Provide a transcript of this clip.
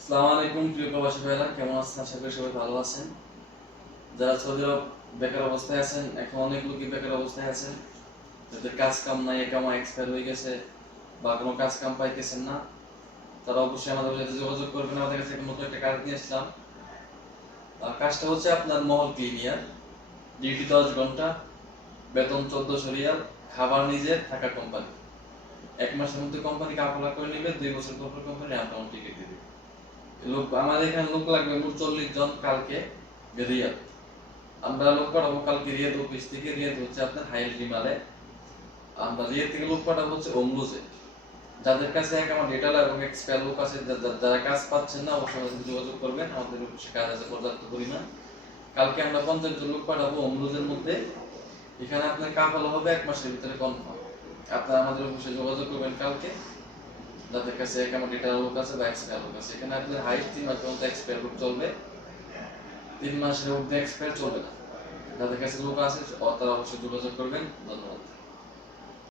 আসসালামু আলাইকুম, প্রিয় প্রবাসী ভাইরা কেমন আছেন? আশা করি সবাই ভালো আছেন। যারা সৌদি বেকার অবস্থায় আছেন, এখন অনেক লোকই বেকার অবস্থায় আছেন, যাদের কাজ কাম নাই একামা এক্সপায়ার হয়ে গেছে, বা কোনো কাজ কাম পাইতেছেন না, তারা অবশ্যই আমাদের সাথে যোগাযোগ করবেন। আমাদের কাছে নতুন একটা কাজ নিয়ে আসলাম। কাজটা হচ্ছে আপনার মহল ক্লিনিয়ার। ডিউটি দশ ঘণ্টা, বেতন চোদ্দশো রিয়াল, খাবার নিজের থাকা কোম্পানি এক মাসের মধ্যে কোম্পানি কাপড় করে নেবে, দুই বছর পর কোম্পানি আপনার টিকিট দিবে। লোক, আমাদের এখানে লোক লাগবে মোট চল্লিশ জন কালকে রিয়াদ আমরা লোক পাঠাবো কালকে রিয়াদ অফিস থেকে, রিয়াদ হচ্ছে আপনার হাইল ডিমালে আমরা রিয়াদ থেকে লোক পাঠাবো হচ্ছে ওমলুজে যাদের কাছে এক আমার ডেটা এবং এক্সপায়ার লোক আছে যারা কাজ পাচ্ছেন না, অবশ্যই আমাদের যোগাযোগ করবেন। আমাদের অফিসে কাজ আছে, পর্যাপ্ত পরিমাণ। কালকে আমরা পঞ্চাশ জন লোক পাঠাবো ওমলুজের মধ্যে। এখানে আপনার কাফালো হবে এক মাসের ভিতরে কনফার্ম আপনারা আমাদের অফিসে যোগাযোগ করবেন কালকে। যাদের কাছে ডেটা লোক আছে বা এক্সপায়ার লোক আছে। এখানে আপনার হাইট তিন মাস পর্যন্ত এক্সপায়ার লোক চলবে। তিন মাসের মধ্যে এক্সপায়ার চলবে না। যাদের কাছে লোক আছে তারা অবশ্যই যোগাযোগ করবেন। ধন্যবাদ।